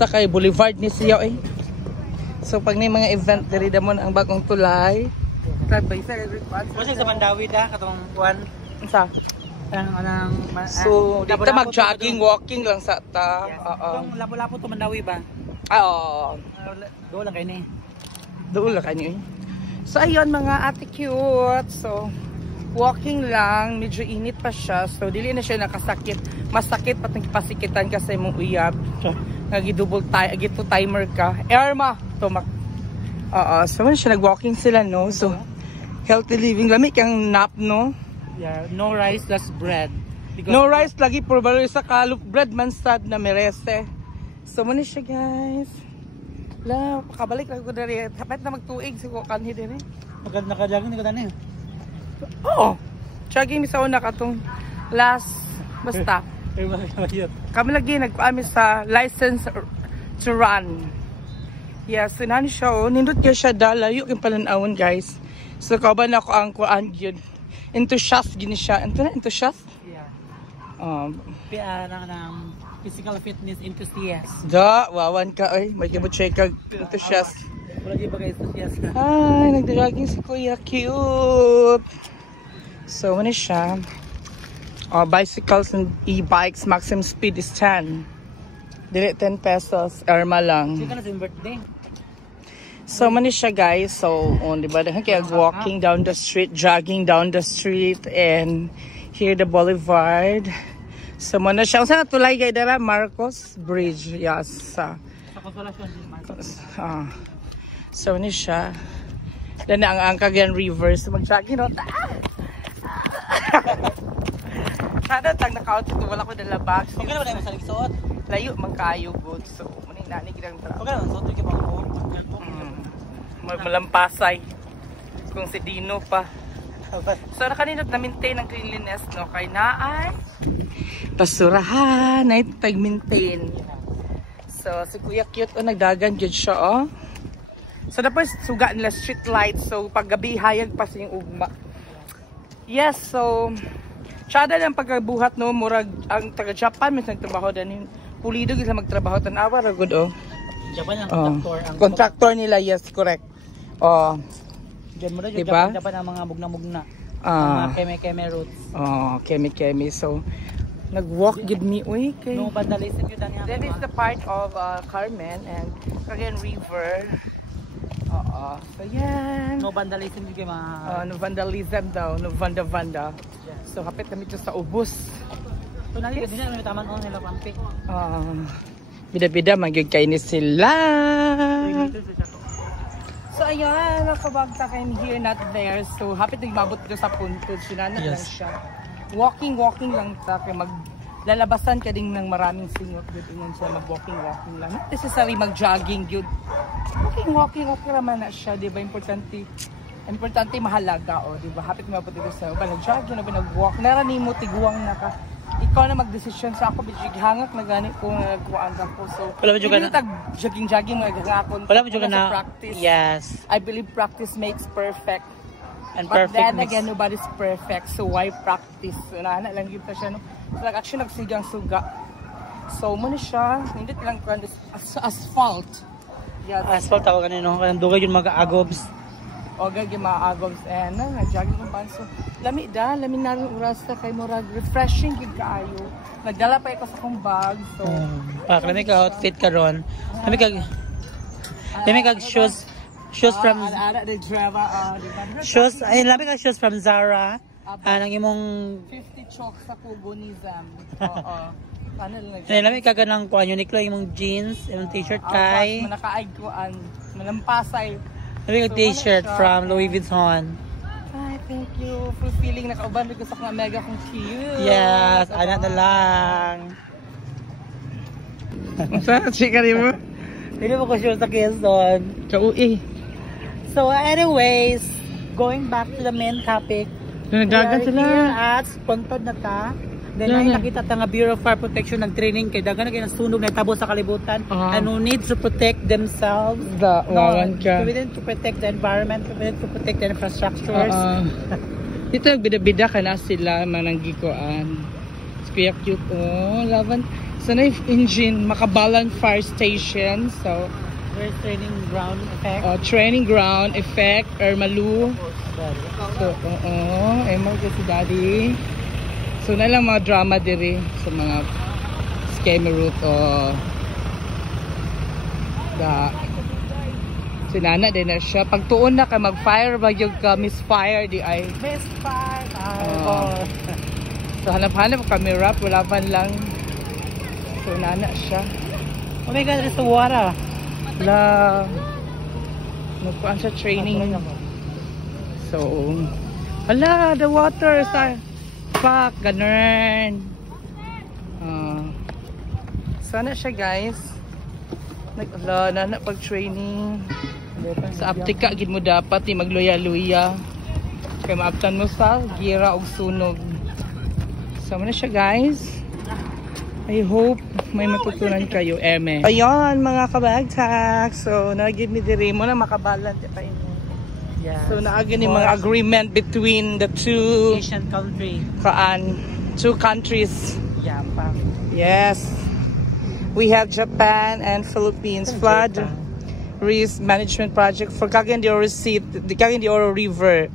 basta kay Boulevard ni siya eh. So pag may mga event diri damon ang bagong tulay. Kasi sa Mandawi da katong kuan sa anang so dito mag-jogging, walking lang sa ta. Kung lapo-lapo to Mandawi ba? Oo. Do lang kay ni. Doon lang kanyo eh. So ayun mga ate cute. So walking lang, medyo init pa siya. So dili na siya nakasakit. Masakit patong pasikitan kasi mong uyab. Nagi-double timer ka. Erma, tumak. So man siya nag-walking sila no. So healthy living lami kang nap no. Yeah, no rice, that's bread. Because no rice lagi puro balo sa kalop bread man sad na merese. So muna siya guys. La, pakabalik lang ko dari. Tapos na magtuig siguro kanhi din eh. maganda nakajagin ni kadani. Oo. Jogging sa una katong last basta. Kami lagi nagpaami sa license to run. Yes, so nani siya oh. Nindot kaya siya dalayo yung palanawon guys. So kauban ako ang kuan yun. Enthusiast gini siya. Enthusiast? Yeah. Pia ng physical fitness enthusiast. Da, wawan ka ay. May kibot siya kag enthusiast. Wala di ba guys enthusiast? Ay, nagdragging si Kuya. Cute. So, ano siya? Bicycles and e-bikes, maximum speed is 10. Dili 10 pesos. Erma lang. Sika na sa birthday. So, mani siya guys. So, diba? Kaya walking down the street, jogging down the street, and here the boulevard. So, muna siya. Saan tulay guys dara? Marcos Bridge. Yes. Sa Consolacion din Marcos. So, mani siya. Dan ang Cagayan River. So, mag-jogging no? Sada tang naka-outfit ko. Wala ko dala bags. Okay na ba tayo masalig suot? Layo, magkayo good. So, muna yung nanig lang tra. Okay na, suot ko yung mga malampasay kung si Dino pa. So nakaninot na maintain ang cleanliness no kay naay basurahan ay tag-maintain. So si Kuya cute o nagdagan jud siya oh. So tapos suga nila street lights so pag gabi hayag pa sa yung ugma. Yes, so tsada lang pagkabuhat no murag ang taga Japan mas nagtrabaho din pulido gid magtrabaho tan-awa ra gud oh. Japan ang contractor nila, yes, correct. Diyan mo na diba? Japan ang mga mugna-mugna. Mga keme-keme roots. Keme-keme. So, nag-walk gid me uy kay. No vandalism yun niya. That is the part of Carmen and Cagayan River. So yan. No vandalism yun kay mga no vandalism daw, no vanda. So, hapit kami dito sa ubos. So, nalito din na may taman ko nila pampi. Bida-bida, magyod kayo ni sila. So, ayan, nakabagta kayo here, not there. So, happy to mabot ko sa punto. Sinanat lang siya. Walking lang sa maglalabasan ka din ng maraming singot. Yun siya, mag-walking lang. Not necessary mag-jogging, yun. Walking, okay naman na siya, di ba? Importante mahalaga, o, di ba? Happy to mabot dito sa nag-jogging, nag-walk. Narani mo, tiguang na ka. Ikaw na mag-desisyon sa ako, bigig hangak na ganit ko nagkuhaan ako. So, hindi jogging magagakon. Wala mo juga na practice. Yes. I believe practice makes perfect. And but perfect then again, nobody's perfect. So, why practice? So, naana lang yun siya. No? So, actually, nagsigang suga. So, muna siya. Hindi lang ko asphalt. Yeah, asphalt ako kanino. Kanang dugay yun mag-agobs. O gagi maagom sa nag-jogging ko pa. So, lami na rin oras sa kay murag refreshing gid kaayo. Nagdala pa ako sa akong bag. So, lami ka outfit karon. Lami kag shoes from shoes ay lami kag shoes from Zara. Anang imong 50 chalk sa Kugonism. Lami kag nang kuan Uniqlo imong jeans, imong t-shirt kay. Manakaay ko malampasay. Lami kag t-shirt from Louis Vuitton. Ay, thank you. Fulfilling nakauban ko sa mga mega kong cute. Yes, anak na lang. Saan? Chika rin mo? Hindi mo ko sure sa Quezon. Kauwi. So anyways, going back to the main topic. Nagdagan sila. At Puntod na ta. Then ay nakita ta nga Bureau of Fire Protection nag-training kay dagan na kay nasunog na tabo sa kalibutan and who needs to protect themselves. We need to protect the environment, we need to protect the infrastructures. Dito nagbida-bida ka na sila mananggikuan. Kaya cute. Oh, laban. So na engine, Makabalan Fire Station. So, there's training ground effect. Training ground effect, Ermalu. So, Emma kasi daddy. So, na lang mga drama diri sa mga scammer route o sinana din na siya. Pag tuon na ka, mag-fire ba yung misfire di ay? Misfire! So, hanap-hanap kami rap. Wala man lang. So, nana siya. Oh my God, there's the water. Nagpuan sa training. So, hala, the water. Fuck, ganun. Sana siya, guys. Nana pag-training. Sa Aptika, gid mo dapat magluya-luya. Kaya maabtan mo sa gira o sunog. So, na siya, guys. I hope may matutunan kayo, Eme. Ayun, mga kabagtak. So, nagid ni diri mo na makabalan pa inyo. Yes. So, naagin yung mga agreement between the two Asian country. Two countries. Yeah, yes. We have Japan and Philippines flood risk management project for Cagayan de Oro the Cagayan de Oro River.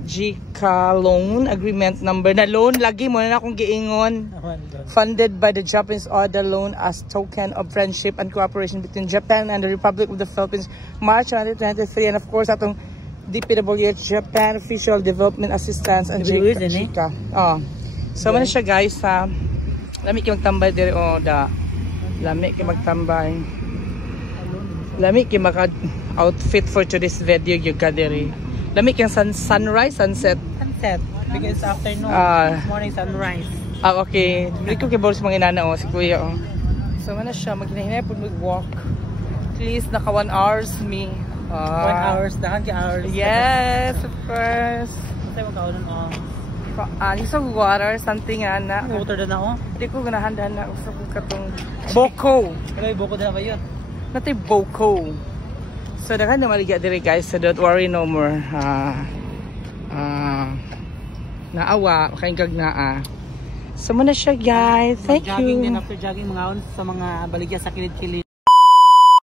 JICA loan agreement number na loan lagi mo na akong giingon, funded by the Japanese ODA loan as token of friendship and cooperation between Japan and the Republic of the Philippines, March 2023, and of course atong DPWH Japan Official Development Assistance and JICA. So man siya, guys, lami kay magtambay dire lami kay magtambay, lami kay maka outfit for today's video yung kadiri. Lami kay sunrise, sunset, because afternoon, morning sunrise. Okay. Dito kay boss mga inana si kuya So man siya maghinay pud mag-walk. Please naka 1 hours me. 1 hours, dahan ka hours. Yes, of course. Say mo kaunon Isang water, something na. Water na ako? Hindi ko ganahan-dahan na. Gusto ko katong Boko. Ano yung Boko na ba yun? Natay Boko. So, dahan na maligya diri, guys. So, don't worry no more. Naawa, kaingkag naa. So, muna siya, guys. Thank you. Jogging din after jogging mga sa mga baligya sa kilid-kilid.